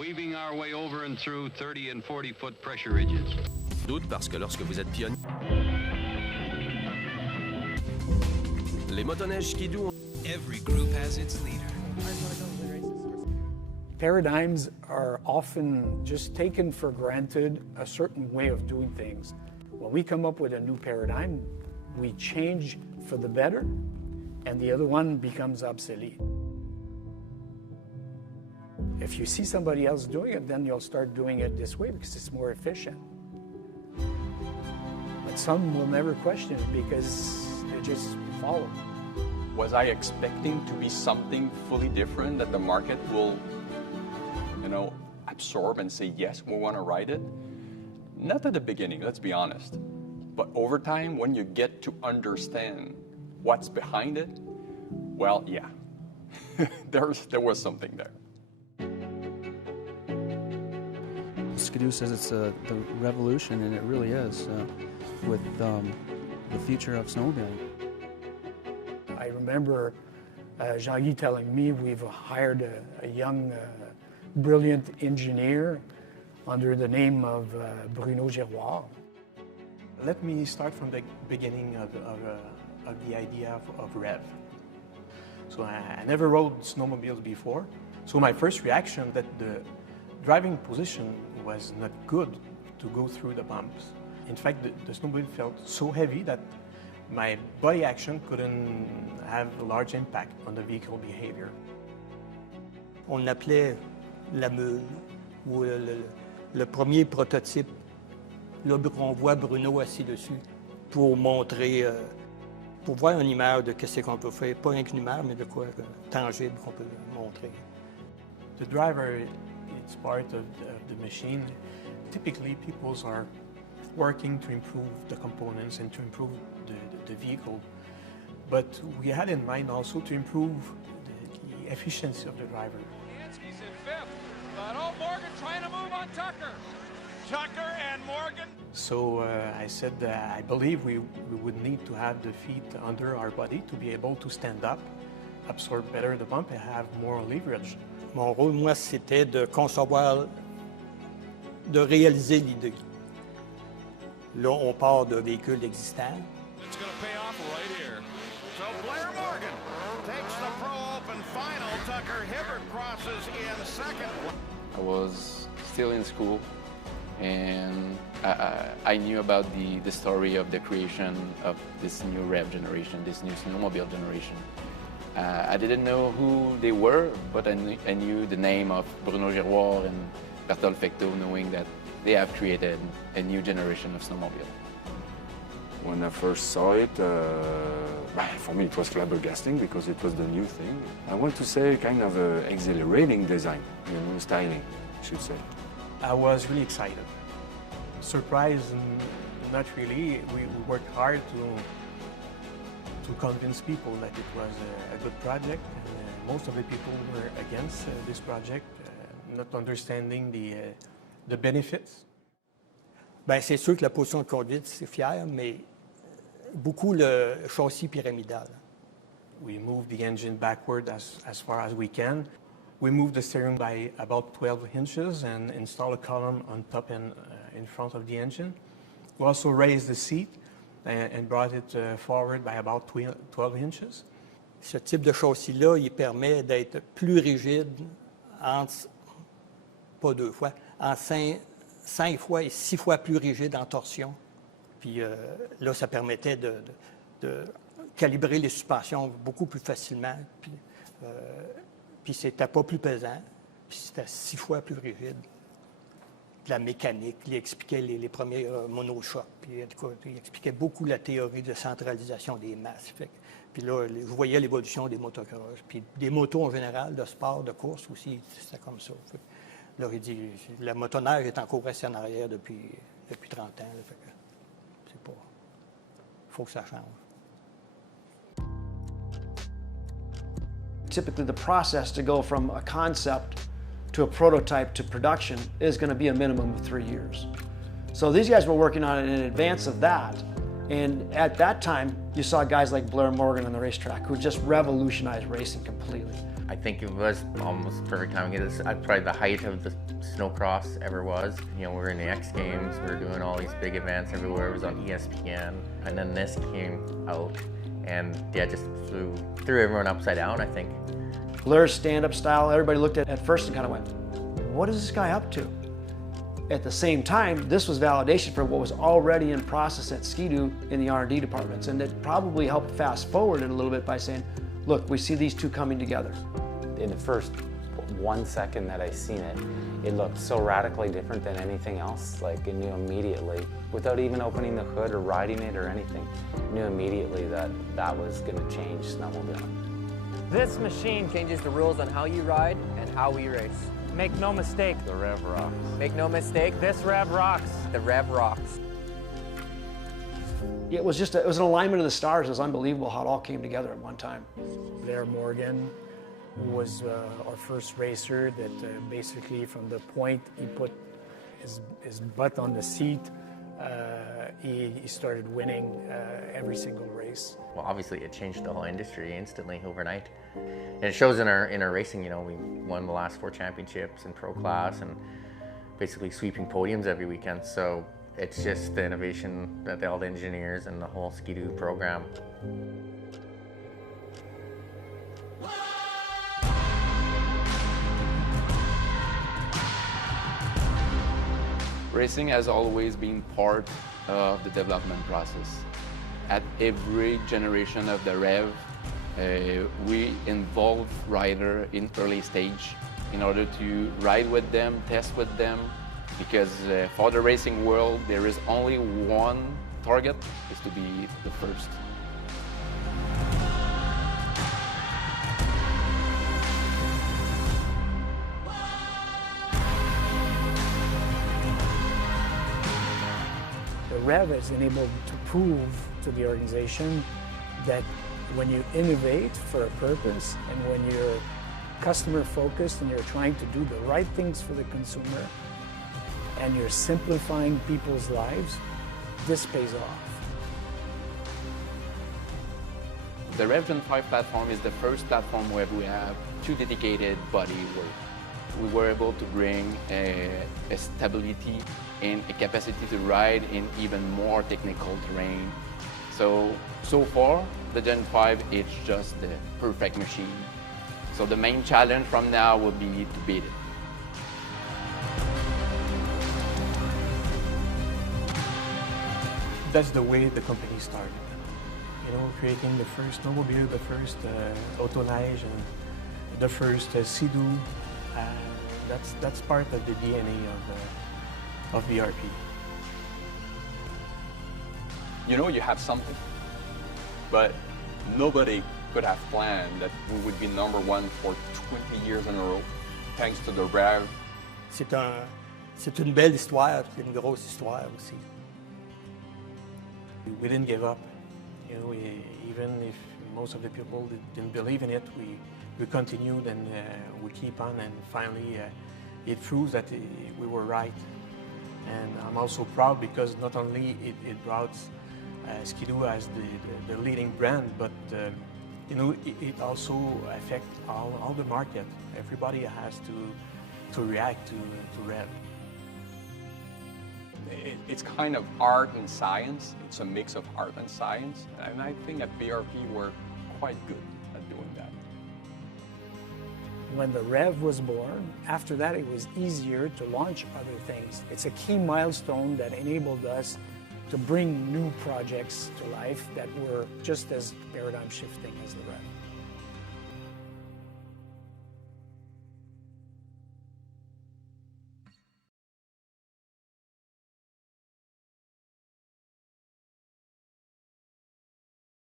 Weaving our way over and through 30 and 40-foot pressure ridges. D'autres parce que lorsque vous êtes pionnier, les motoneiges skidoo. Every group has its leader. Paradigms are often just taken for granted, a certain way of doing things. When we come up with a new paradigm, we change for the better, and the other one becomes obsolete. If you see somebody else doing it, then you'll start doing it this way because it's more efficient. But some will never question it because they just follow. Was I expecting to be something fully different that the market will, absorb and say, yes, we want to ride it? Not at the beginning, let's be honest. But over time, when you get to understand what's behind it, well, yeah, there was something there. Skidoo says it's the revolution, and it really is, with the future of snowmobiling. I remember Jean-Guy telling me we've hired a young, brilliant engineer under the name of Bruno Giroir. Let me start from the beginning of the idea of REV. So I never rode snowmobiles before. So my first reaction that the driving position was not good to go through the bumps. In fact, the snowmobile felt so heavy that my body action couldn't have a large impact on the vehicle behavior. On l'appelait la meule, ou le premier prototype. Là, on voit Bruno assis dessus pour montrer, pour voir une image de ce qu'on peut faire. Pas une image, mais de quoi tangible qu'on peut montrer. The driver, it's part of the machine. Typically, people are working to improve the components and to improve the vehicle. But we had in mind also to improve the efficiency of the driver. He's in fifth, but Morgan trying to move on Tucker. Tucker and Morgan. So I said I believe we would need to have the feet under our body to be able to stand up, absorb better the bump, and have more leverage. Mon rôle, moi, c'était de concevoir, de réaliser l'idée. Là, on part de véhicules existants. It's going to pay off right here. So Blair Morgan takes the Pro Open final. Tucker Hibbert crosses in second. I was still in school, and I knew about the story of the creation of this new REV generation, this new snowmobile generation. I didn't know who they were, but I knew the name of Bruno Giroir and Berthold Fecteau, knowing that they have created a new generation of snowmobile. When I first saw it, for me it was flabbergasting because it was the new thing. I want to say kind of exhilarating design, styling, I should say. I was really excited. Surprised, not really. We worked hard to convince people that it was a good project. Most of the people were against this project, not understanding the benefits. Bien, c'est sûr que la position de conduite, c'est fier, mais beaucoup le châssis pyramidal. We moved the engine backward as far as we can. We moved the steering by about 12 inches and installed a column on top and in front of the engine. We also raised the seat and brought it forward by about 12 inches. Ce type de châssis-là, il permet d'être plus rigide pas 2 fois, en 5 fois et 6 fois plus rigide en torsion. Puis là, ça permettait de calibrer les suspensions beaucoup plus facilement. Puis c'était pas plus pesant, puis c'était 6 fois plus rigide. De la mécanique, il expliquait les premiers monochocs, puis il expliquait beaucoup la théorie de centralisation des masses. Puis là, je voyais l'évolution des motocross, puis des motos en général, de sport, de course aussi, c'était comme ça. Là, il dit, le motoneige est encore resté en arrière depuis 30 ans. Là, fait que c'est pas... Il faut que ça change. Typically, the process to go from a concept to a prototype to production is going to be a minimum of 3 years. So these guys were working on it in advance of that. And at that time, you saw guys like Blair Morgan on the racetrack who just revolutionized racing completely. I think it was almost perfect timing. It was probably the height of the snowcross ever was. You know, we were in the X Games, we were doing all these big events everywhere. It was on ESPN. And then this came out and yeah, just threw everyone upside down, I think. Blair's stand-up style, everybody looked at first and kind of went, what is this guy up to? At the same time, this was validation for what was already in process at Ski-Doo in the R&D departments, and it probably helped fast forward it a little bit by saying, look, we see these two coming together. In the first 1 second that I seen it, it looked so radically different than anything else. Like, I knew immediately, without even opening the hood or riding it or anything, knew immediately that that was going to change snowmobiling. This machine changes the rules on how you ride and how we race. Make no mistake. The Rev rocks. Make no mistake. This Rev rocks. The Rev rocks. It was just, it was an alignment of the stars. It was unbelievable how it all came together at one time. Blair Morgan was our first racer that basically from the point he put his butt on the seat, he started winning every single race. Well, obviously it changed the whole industry instantly overnight. And it shows in our racing, you know, we won the last 4 championships in pro class and basically sweeping podiums every weekend. So it's just the innovation that all the engineers and the whole Ski-Doo program. Racing has always been part of the development process. At every generation of the Rev, we involve rider in early stage in order to ride with them, test with them, because for the racing world, there is only one target, is to be the first. The Rev has been able to prove to the organization that when you innovate for a purpose and when you're customer focused and you're trying to do the right things for the consumer and you're simplifying people's lives, this pays off. The Rev Gen 5 platform is the first platform where we have 2 dedicated body work. We were able to bring a stability and a capacity to ride in even more technical terrain. So far, the Gen 5 is just the perfect machine. So the main challenge from now will be to beat it. That's the way the company started. You know, creating the first snowmobile, the first auto-neige, and the first Ski-Doo. That's part of the DNA of BRP. You know you have something, but nobody could have planned that we would be #1 for 20 years in a row, thanks to the Rev. C'est une belle histoire, c'est une grosse histoire aussi. We didn't give up. You know, even if most of the people didn't believe in it, we continued and we keep on, and finally it proves that we were right. And I'm also proud because not only it brought Ski-Doo as the leading brand, but you know, it also affects all the market. Everybody has to react to Rev. It's kind of art and science. It's a mix of art and science, and I think at BRP we're quite good at doing that. When the Rev was born, after that it was easier to launch other things. It's a key milestone that enabled us to bring new projects to life that were just as paradigm shifting as the Rev.